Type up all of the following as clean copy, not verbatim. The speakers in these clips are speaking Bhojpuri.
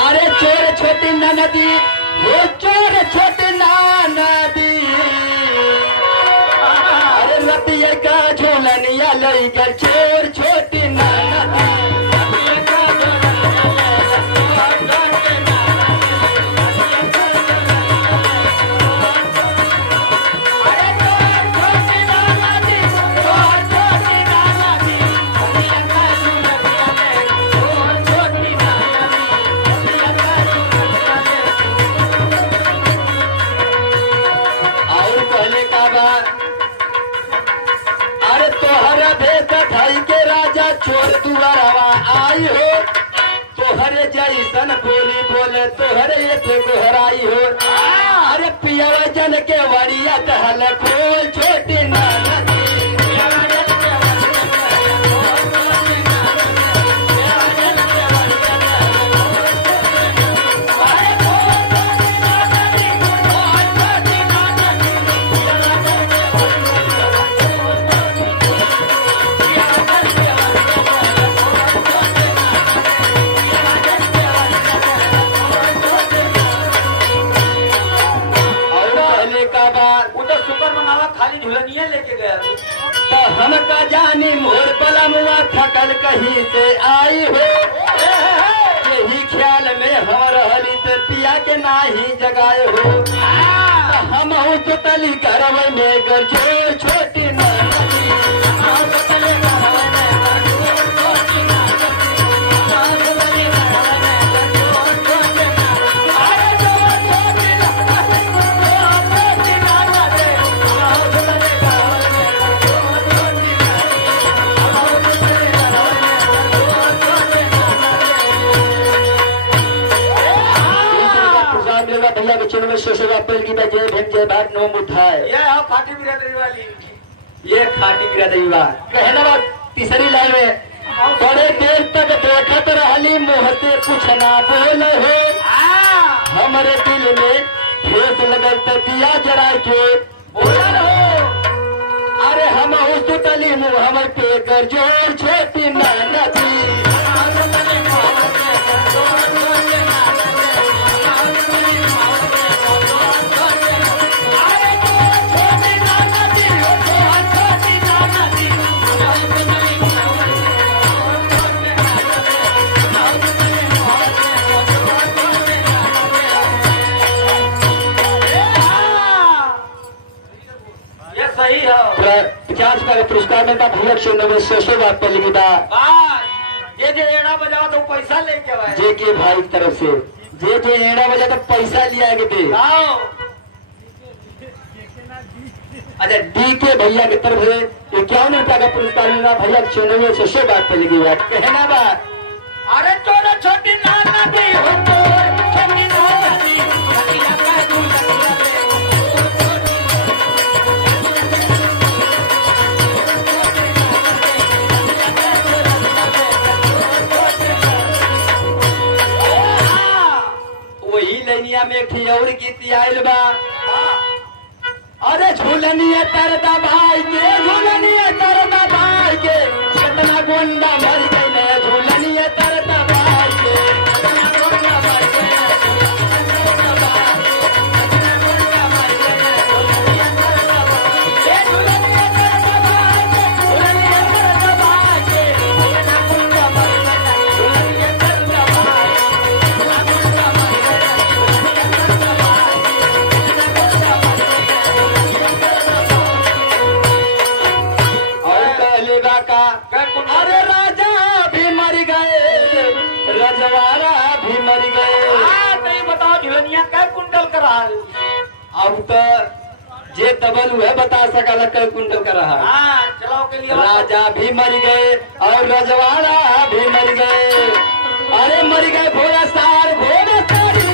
अरे चोर छोटी नदी, वो चोर छोटी नदी, अरे रतिया का झोलनिया लईकर चोर छोटी नदी। चोर दुआरवा आई हो, तोहरे जैसन बोली बोले तोहरे ये गोहराई हो। अरे पियवा जन के वरिया कहल खोल छोटी नदी। झुलनिया लेके गया तो हम का जानी मोर पलमुआ थकल कहीं से आई हो। यही ख्याल में हम रहली तो पिया के नाही जगाए हो। हम तो तली करव में गरजोर छोटी नदी। भैया के चुन में सोशल अप्रैल की बजे भेजे भाग नो मुठाए। ये खाटी बिरादरी वाली, ये खाटी बिरादरी वाली कहना बात तीसरी लाइन में बड़े देर तक देखत रहली मुँह से कुछ ना बोल हो। हमारे दिल में ठेस लगल तो दिया जरा के बोल हो। अरे हम सुतली मुँह हम पे कर जोर छोटी नदी। सही है। 50 का पुरस्कार मिलता भैया से 600 बात पे लिखी था। ये जो एड़ा बजाओ तो पैसा लेके आए जे के भाई की तरफ से जे जो एड़ा बजा तो पैसा लिया के थे। अच्छा डी के भैया की तरफ से 51 रुपया का पुरस्कार मिला भैया 600 बात पे लिखी बात कहना बात। अरे चोर छोटी नदी हो, चोर छोटी नदी। में एक और गीत आयल बा। अरे झूलनिया तरदा भाई के, झूलनिया तरदा भाई के, कितना गोंडा मर गई न झूलनिया तरदा भाई के। अरे राजा भी मर गए, रजवाड़ा भी मर गए। नहीं बताओ झुलनिया कै कुंटल करा। अब तो जे तबल है बता सकल कै कुंटल का रहा। चलाओ के लिए राजा भी मर गए और रजवाड़ा भी मर गए। अरे मर गए घोड़ा सार, घोड़ा सारी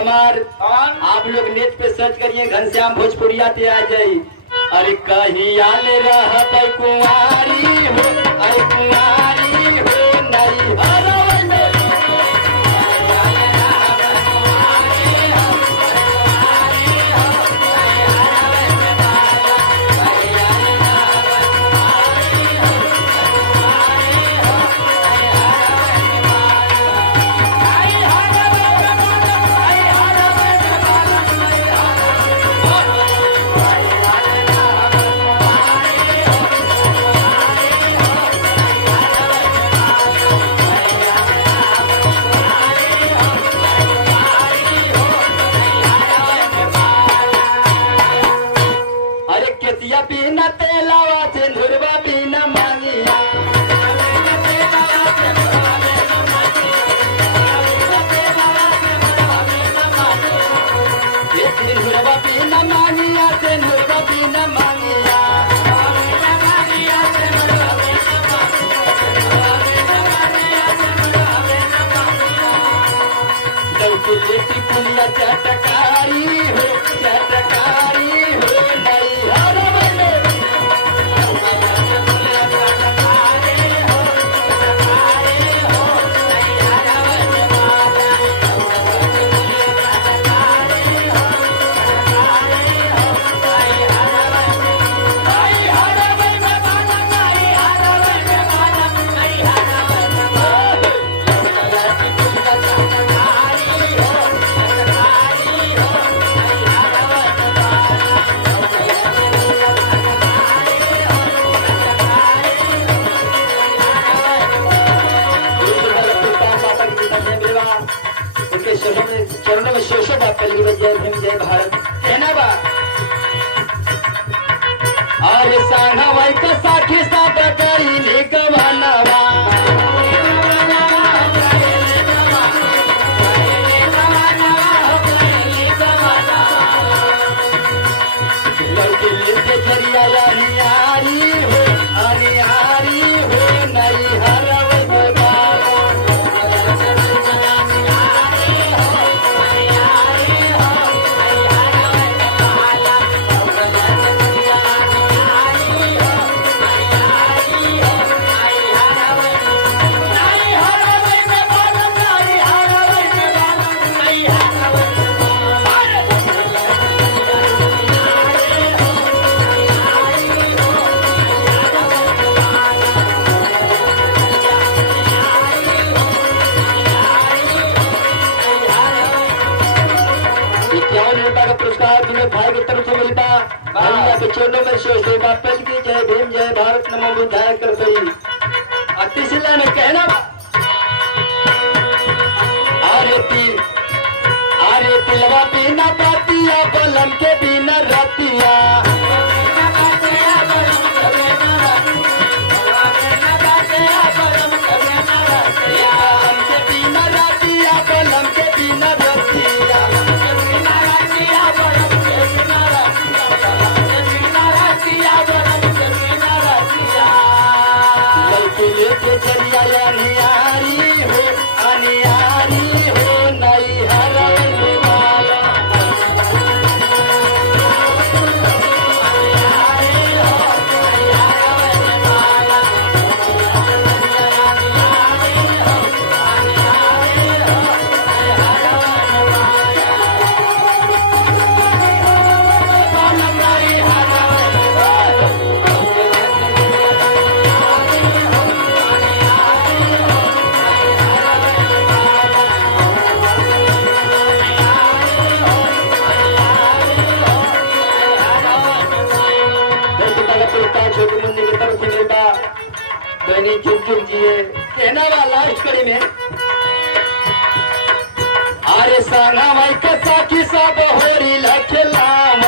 हमार कौन आप लोग नेट पे सर्च करिए घनश्याम भोजपुरिया ते आ जाई। अरे कहिया ले रहत कुंवारी हो, अरे कुंवारी हो नहीं हरवै में। अरे केतिया पीना तेलावा सिंदूरवा पीना मांगिया। ये सिंदूरवा पीना मांगिया, सिंदूरवा पीना मांगिया। दौड़ती पुलिया चटकारी हो, चटकारी हो नहीं हरवै में। उनके चरणों में शेषो बात करेगी। जय भीम जय भारत कहना बा। अरे सांगा भाई का साखी साथ करी निकवानवा। लड़के लेके जरिया अनियारी हो, अनियारी हो नहीं हरवै में बाबा। पुरस्कार तुम्हें भाई की तरफ से मिलता। भाई के चरणों में शेष देगा पद की जय भीम जय भारत नमो बुद्धाय करते ही अतिशिला ने कहना आरे तिलवा बिना बातिया बलम के बिना रतिया। बिना रतिया बलम के बिना रतिया। लेके जरिया अनियारी हो, अनियारी हो नहीं हरवै में बाबा। छोटी मुन्नी की तरफ से मिलता बहनी चुप चुप जिए कहना वाला इस कड़ी में। अरे सांगा भाई का साखी सब होरी लखेलाम।